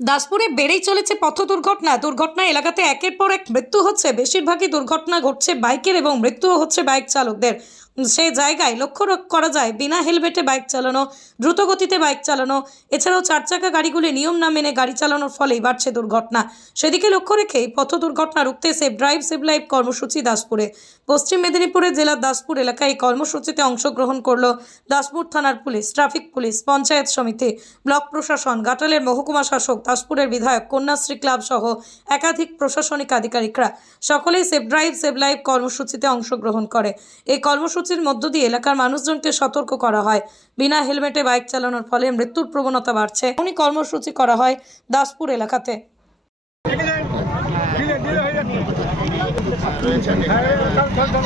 দাসপুরে বেড়েই চলেছে পথ দুর্ঘটনা। দুর্ঘটনা এলাকাতে একের পর এক মৃত্যু হচ্ছে। বেশিরভাগই দুর্ঘটনা ঘটছে বাইকের এবং মৃত্যুও হচ্ছে বাইক চালকদের। সেই জায়গায় লক্ষ্য করা যায়, বিনা হেলমেটে বাইক চালানো দ্রুত গতিতে বাইক চালানো, এছাড়াও চার চাকা গাড়িগুলি নিয়ম না মেনে গাড়ি চালানোর ফলেই বাড়ছে দুর্ঘটনা। সেদিকে লক্ষ্য রেখেই পথ দুর্ঘটনা রুখতে সেভ ড্রাইভ সেভ লাইভ কর্মসূচি দাসপুরে। পশ্চিম মেদিনীপুরের জেলার দাসপুর এলাকায় এই কর্মসূচিতে অংশগ্রহণ করল দাসপুর থানার পুলিশ, ট্রাফিক পুলিশ, পঞ্চায়েত সমিতি, ব্লক প্রশাসন গাটালের মহকুমা শাসক, দাসপুরের বিধায়ক, কন্যাশ্রী ক্লাব সহ একাধিক প্রশাসনিক আধিকারিকরা। সকলেই সেফ ড্রাইভ সেভ লাইভ কর্মসূচিতে অংশগ্রহণ করে। এই কর্মসূচির মধ্য দিয়ে এলাকার মানুষজনকে সতর্ক করা হয় বিনা হেলমেটে বাইক চালানোর ফলে মৃত্যুর প্রবণতা বাড়ছে উনি কর্মসূচি করা হয় দাসপুর এলাকাতে সাবধান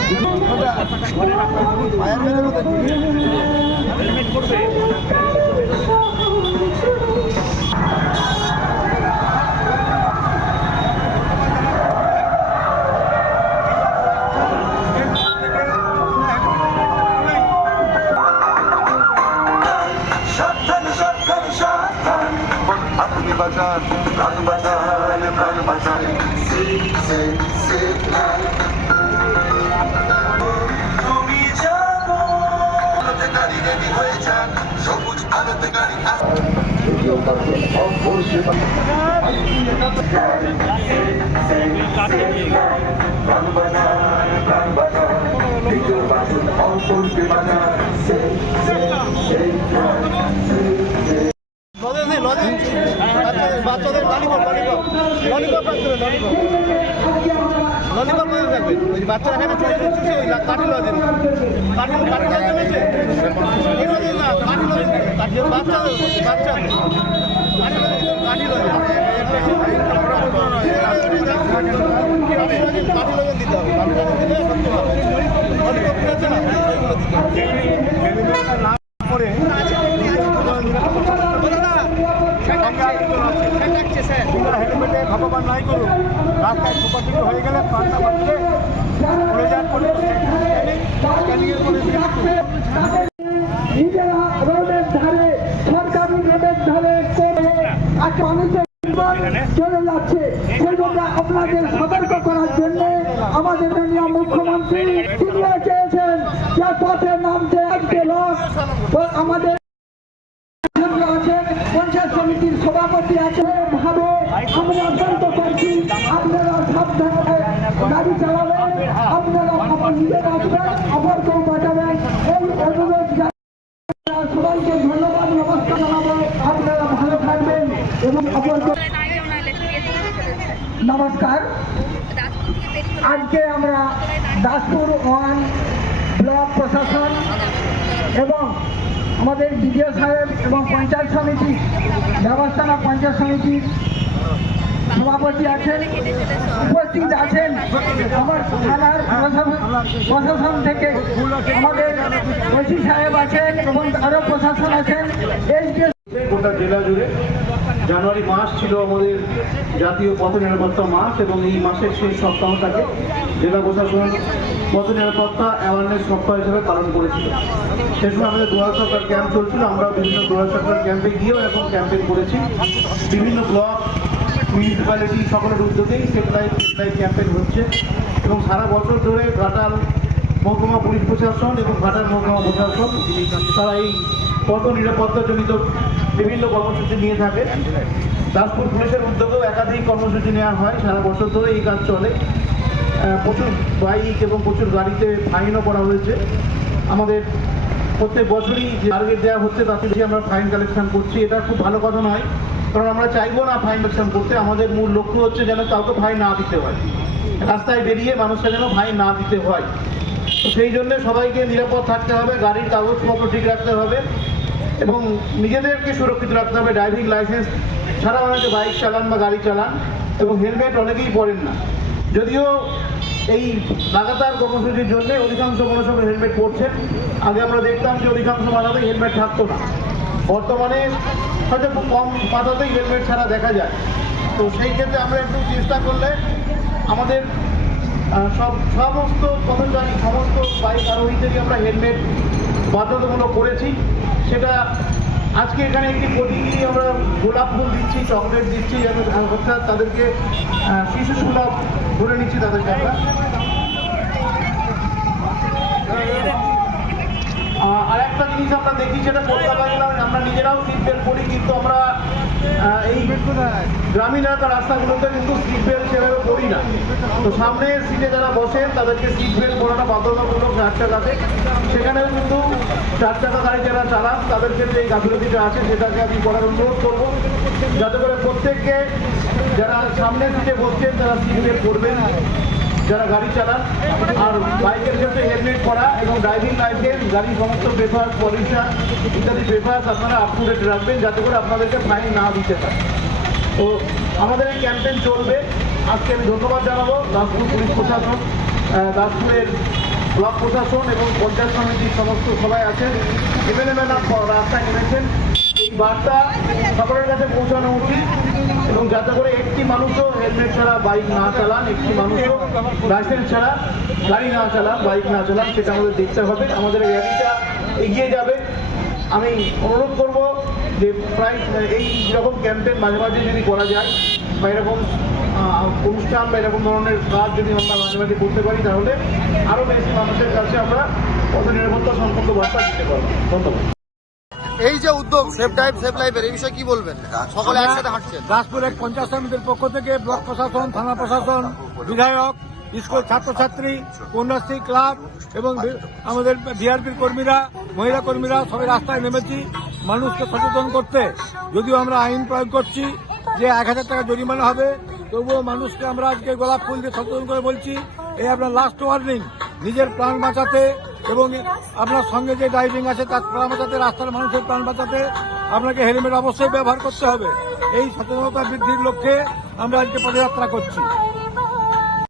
বাঁচান প্রাণ বাঁচান প্রাণ সিট তুমি আলোতে গাড়ি রেডি হয়ে যান সবুজ লজেন্স বাচ্চাদের ললিপপ ললিপপ। ললিপপ হবে, ললিপপ। ললিপপ লজেন্স রাখবেন ওই বাচ্চারা এখানে চলে যাচ্ছে ওই কাঠি লজেন্স কাঠি কাঠি লজেন্স আছে এই লজেন্স না কাঠি লজেন্স কাঠি বাচ্চাদের বাচ্চাদের কাঠি লজেন্স কাঠি লজেন্স কাঠি লজেন্স দিতে হবে কাঠি লজেন্স দিলে সত্যি ভালো ললিপপ আছে না? ভগবান নাই করুন রাস্তায় সুপারচিত হয়ে গেলে পাল্টা পাল্টে পড়ে যান পরে সরকারি রোডের ধারে করে মানুষের চলে যাচ্ছে সেই জন্য আপনাদের সতর্ক করার জন্য আমাদের মাননীয় মুখ্যমন্ত্রী তিনিও চেয়েছেন যে পথে নামতে আজকে লোক আমাদের আছেন পঞ্চায়েত সমিতির সভাপতি আছে ভাবে আমরা অত্যন্ত করছি আপনারা সাবধানে গাড়ি চালাবেন, আপনারা আপনার বাঁচাবেন এই অনুরোধ সবাইকে ধন্যবাদ, নমস্কার জানাব, আপনারা ভালো থাকবেন এবং নমস্কার। আজকে আমরা দাসপুর ওয়ান ব্লক প্রশাসন এবং আমাদের বিডিও সাহেব এবং পঞ্চায়েত সমিতি, ব্যবস্থাপনা পঞ্চায়েত সমিতি সভাপতি আছেন, উপস্থিত আছেন আমার থানার প্রশাসন থেকে আমাদের ওসি সাহেব আছেন এবং আরও প্রশাসন আছেন। গোটা জেলা জুড়ে জানুয়ারি মাস ছিল আমাদের জাতীয় পথ নিরাপত্তা মাস এবং এই মাসের শেষ সপ্তাহটাকে জেলা প্রশাসন পথ নিরাপত্তা অ্যাওয়ারনেস সপ্তাহ হিসেবে পালন করেছিল। সে সময় আমাদের দুয়ার সরকার ক্যাম্প চলছিল, আমরা বিভিন্ন দুয়ার সরকার ক্যাম্পে গিয়েও এখন ক্যাম্পেইন করেছি বিভিন্ন ব্লক মিউনিসিপ্যালিটি সকলের উদ্যোগেই সেফ লাইফ ক্যাম্পেইন হচ্ছে এবং সারা বছর ধরে ঘাটাল মহকুমা পুলিশ প্রশাসন এবং ঘাটাল মহকুমা প্রশাসন তারা এই পথ নিরাপত্তাজনিত বিভিন্ন কর্মসূচি নিয়ে থাকে। দাসপুর পুলিশের উদ্যোগেও একাধিক কর্মসূচি নেওয়া হয়, সারা বছর ধরে এই কাজ চলে। প্রচুর বাইক এবং প্রচুর গাড়িতে ফাইনও করা হয়েছে। আমাদের প্রত্যেক বছরই যে টার্গেট দেওয়া হচ্ছে, তাতে বেশি আমরা ফাইন কালেকশন করছি। এটা খুব ভালো কথা নয়, কারণ আমরা চাইব না ফাইন কালেকশন করতে। আমাদের মূল লক্ষ্য হচ্ছে যেন কাউকে ফাইন না দিতে হয়। রাস্তায় বেরিয়ে মানুষকে যেন ফাইন না দিতে হয়। সেই জন্য সবাইকে নিরাপদ থাকতে হবে, গাড়ির কাগজপত্র ঠিক রাখতে হবে। এবং নিজেদেরকে সুরক্ষিত রাখতে হবে ড্রাইভিং লাইসেন্স ছাড়া অনেকে বাইক চালান বা গাড়ি চালান এবং হেলমেট অনেকেই পরেন না। যদিও এই লাগাতার কর্মসূচির জন্য অধিকাংশ মানুষ হেলমেট পরছেন। আগে আমরা দেখতাম যে অধিকাংশ মাথাতেই হেলমেট থাকতো না। বর্তমানে হয়তো খুব কম মাথাতেই হেলমেট ছাড়া দেখা যায়। তো সেই ক্ষেত্রে আমরা একটু চেষ্টা করলে আমাদের সব সমস্ত পথচারী সমস্ত বাইক আরোহীদেরই আমরা হেলমেট বাধ্যতামূলক করেছি। সেটা আজকে এখানে একটি প্রতীকী আমরা গোলাপ ফুল দিচ্ছি চকলেট দিচ্ছি অর্থাৎ তাদেরকে শিশু সুলভ ধরে নিচ্ছি তাদেরকে আমরা। আর একটা জিনিস আমরা দেখি, সেটা কলকাতায় আমরা নিজেরাও সিট করি কিন্তু আমরা এই গ্রামীণ এলাকার রাস্তাগুলোতে কিন্তু সিট সেভাবে করি না। তো সামনে সিটে যারা বসেন, তাদেরকে সিট বেল্ট করাটা বাধ্যতামূলক চার চাকাতে। সেখানেও কিন্তু চার চাকা গাড়ি যারা চালান, তাদের ক্ষেত্রে এই গাফিলতিটা আছে, সেটাকে আমি করার অনুরোধ করব। যাতে করে প্রত্যেককে যারা সামনের সিটে বসছেন, তারা সিট বেল্ট করবেন যারা গাড়ি চালান আর বাইকের ক্ষেত্রে হেলমেট পরা এবং ড্রাইভিং লাইসেন্স গাড়ির সমস্ত পেপার পলিউশন ইত্যাদি পেপার আপনারা আপ টু ডেট রাখবেন যাতে করে আপনাদেরকে ফাইন না দিতে পারে। তো আমাদের এই ক্যাম্পেইন চলবে। আজকে আমি ধন্যবাদ জানাব দাসপুর পুলিশ প্রশাসন দাসপুরের ব্লক প্রশাসন এবং পঞ্চায়েত সমিতির সমস্ত সবাই আছেন। এমএলএ ম্যাডাম রাস্তায় নেমেছেন। বার্তা সকলের কাছে পৌঁছানো উচিত এবং যাতে করে একটি মানুষও হেলমেট ছাড়া বাইক না চালান, একটি মানুষও লাইসেন্স ছাড়া গাড়ি না চালান, বাইক না চালান, সেটা আমাদের দেখতে হবে। আমাদের র্যালিটা এগিয়ে যাবে। আমি অনুরোধ করব যে প্রায়, এই রকম ক্যাম্পেইন মাঝে মাঝে যদি করা যায় বা এরকম অনুষ্ঠান বা এরকম ধরনের কাজ যদি আমরা মাঝে মাঝে করতে পারি, তাহলে আরও বেশি মানুষের কাছে আমরা পথ নিরাপত্তা সম্পর্ক বার্তা দিতে পারব। ধন্যবাদ। এই যে উদ্যোগ সেফ ড্রাইভ সেফ লাইফের এই বিষয়ে কি বলবেন? সকলে একসাথে হাঁটছেন। দাসপুর এক পঞ্চায়েত সমিতির পক্ষ থেকে ব্লক প্রশাসন থানা প্রশাসন বিধায়ক স্কুল ছাত্রছাত্রী কন্যাশ্রী ক্লাব এবং আমাদের বিআরপির কর্মীরা মহিলা কর্মীরা সবাই রাস্তায় নেমেছি মানুষকে সচেতন করতে। যদিও আমরা আইন প্রয়োগ করছি যে এক হাজার টাকা জরিমানা হবে তবুও মানুষকে আমরা আজকে গোলাপ ফুল দিয়ে সচেতন করে বলছি এই আপনার লাস্ট ওয়ার্নিং নিজের প্রাণ বাঁচাতে এবং আপনার সঙ্গে যে ড্রাইভিং আছে, তার প্রাণ বাঁচাতে রাস্তার মানুষের প্রাণ বাঁচাতে আপনাকে হেলমেট অবশ্যই ব্যবহার করতে হবে। এই সচেতনতা বৃদ্ধির লক্ষ্যে আমরা আজকে পদযাত্রা করছি।